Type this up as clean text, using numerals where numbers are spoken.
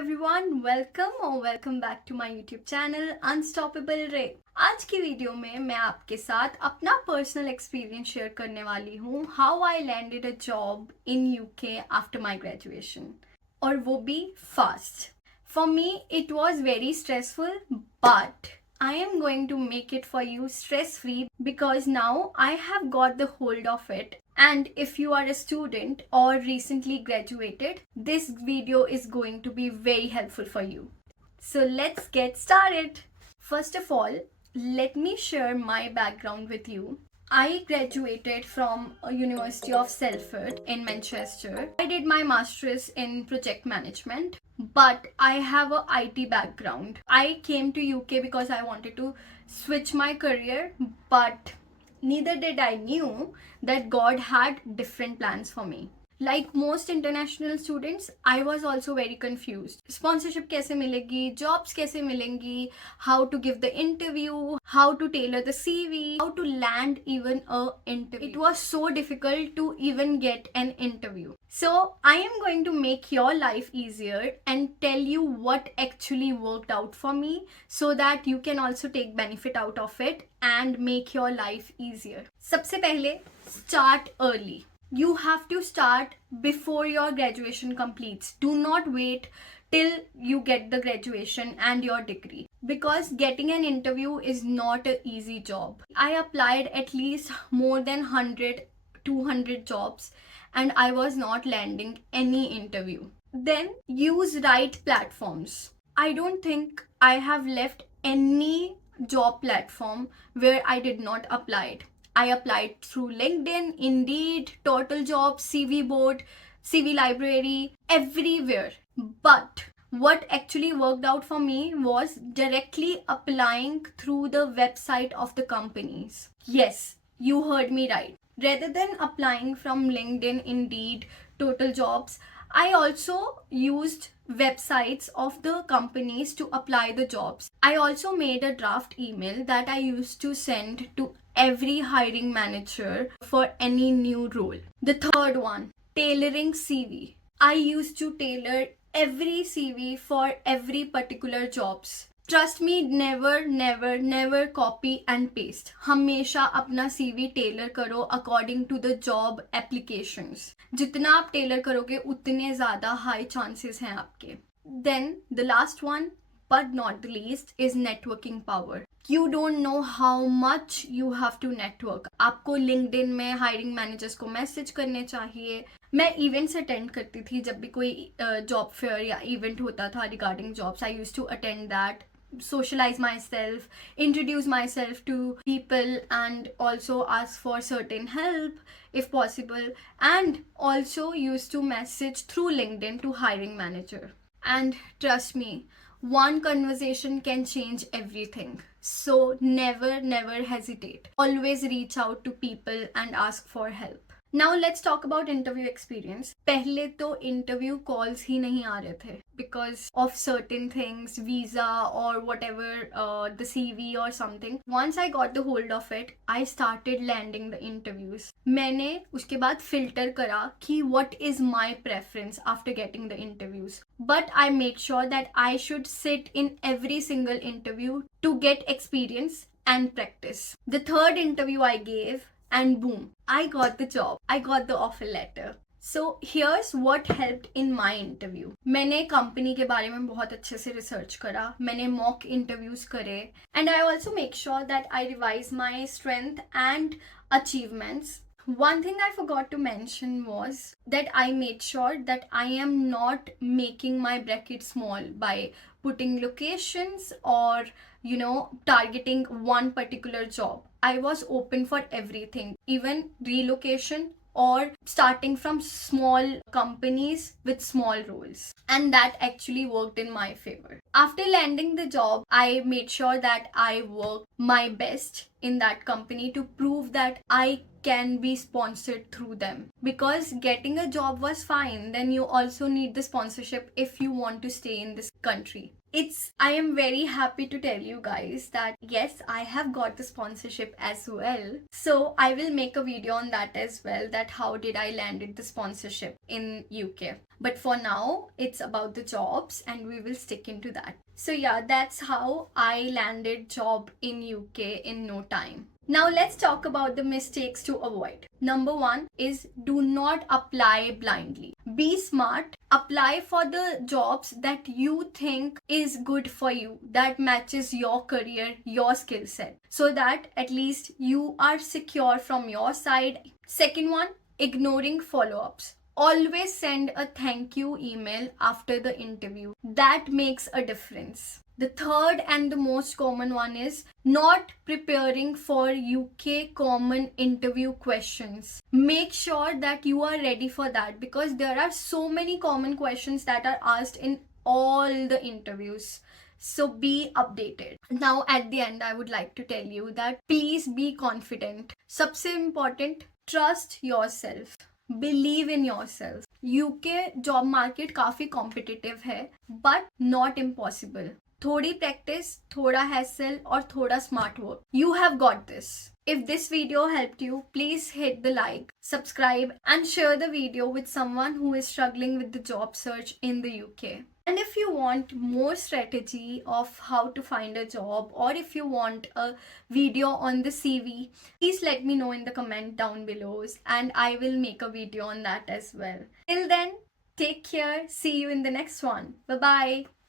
everyone, welcome back to my YouTube channel Unstoppable Ray. आज की video में मैं आपके साथ अपना पर्सनल एक्सपीरियंस शेयर करने वाली हूँ how I landed a job in UK after my graduation, और वो भी fast. For me it was very stressful, but I am going to make it for you stress free because now I have got the hold of it. And if you are a student or recently graduated, this video is going to be very helpful for you. So let's get started. First of all, let me share my background with you. I graduated from University of Salford in Manchester. I did my master's in project management, but I have a IT background. I came to UK because I wanted to switch my career, but neither did I knew that God had different plans for me. Like most international students, I was also very confused. Sponsorship कैसे मिलेगी, jobs कैसे मिलेंगी, how to give the interview, how to tailor the CV, how to land even a interview. It was so difficult to even get an interview. So I am going to make your life easier and tell you what actually worked out for me so that you can also take benefit out of it and make your life easier. सबसे पहले start early. You have to start before your graduation completes. Do not wait till you get the graduation and your degree, because getting an interview is not an easy job. I applied at least more than 100, 200 jobs and I was not landing any interview. Then use right platforms. I don't think I have left any job platform where I did not apply it. I applied through LinkedIn, Indeed, Total Jobs, CV Board, CV Library, everywhere. But what actually worked out for me was directly applying through the website of the companies. Yes, you heard me right. Rather than applying from LinkedIn, Indeed, Total Jobs, I also used websites of the companies to apply the jobs. I also made a draft email that I used to send to every hiring manager for any new role. The third one, tailoring CV. I used to tailor every CV for every particular jobs. Trust me, never copy and paste. हमेशा अपना CV tailor करो according to the job applications. जितना आप tailor करोगे उतने ज़्यादा high chances हैं आपके. Then the last one, but not the least, is networking power. You don't know how much you have to network. आपको LinkedIn में hiring managers को message करने चाहिए. मैं events attend करती थी जब भी कोई job fair या event होता था regarding jobs. I used to attend that, socialize myself, introduce myself to people, and also ask for certain help if possible, and also used to message through LinkedIn to hiring manager. And trust me, one conversation can change everything. So never hesitate. Always reach out to people and ask for help. Now let's talk about interview experience. पहले तो interview calls ही नहीं आ रहे थे because of certain things, visa or whatever, the CV or something. Once I got the hold of it, I started landing the interviews. मैंने उसके बाद filter करा कि what is my preference after getting the interviews. But I make sure that I should sit in every single interview to get experience and practice. The third interview I gave, and boom, I got the job. I got the offer letter. So here's what helped in my interview. मैंने company के बारे में बहुत अच्छे से research करा, मैंने mock interviews करे, and I also make sure that I revise my strength and achievements. One thing I forgot to mention was that I made sure that I am not making my bracket small by putting locations or targeting one particular job. I was open for everything, even relocation or starting from small companies with small roles, and that actually worked in my favor. After landing the job, I made sure that I worked my best in that company to prove that I can be sponsored through them, because getting a job was fine, then you also need the sponsorship if you want to stay in this country. I am very happy to tell you guys that yes, I have got the sponsorship as well. So I will make a video on that as well, that how did I landed the sponsorship in UK. But for now, it's about the jobs and we will stick into that. So yeah, that's how I landed job in UK in no time. Now let's talk about the mistakes to avoid. Number one is do not apply blindly. Be smart. Apply for the jobs that you think is good for you, that matches your career, your skill set, so that at least you are secure from your side. Second one, ignoring follow-ups. Always send a thank you email after the interview. That makes a difference. The third and the most common one is not preparing for UK common interview questions. Make sure that you are ready for that, because there are so many common questions that are asked in all the interviews. So be updated. Now at the end, I would like to tell you that please be confident. सबसे important, trust yourself. Believe in your self. UK job market काफी competitive है, but not impossible. थोड़ी practice, थोड़ा hassle और थोड़ा smart work. You have got this. If this video helped you, please hit the like, subscribe and share the video with someone who is struggling with the job search in the UK. And if you want more strategy of how to find a job, or if you want a video on the CV, please let me know in the comment down below and I will make a video on that as well. Till then, take care. See you in the next one. Bye bye.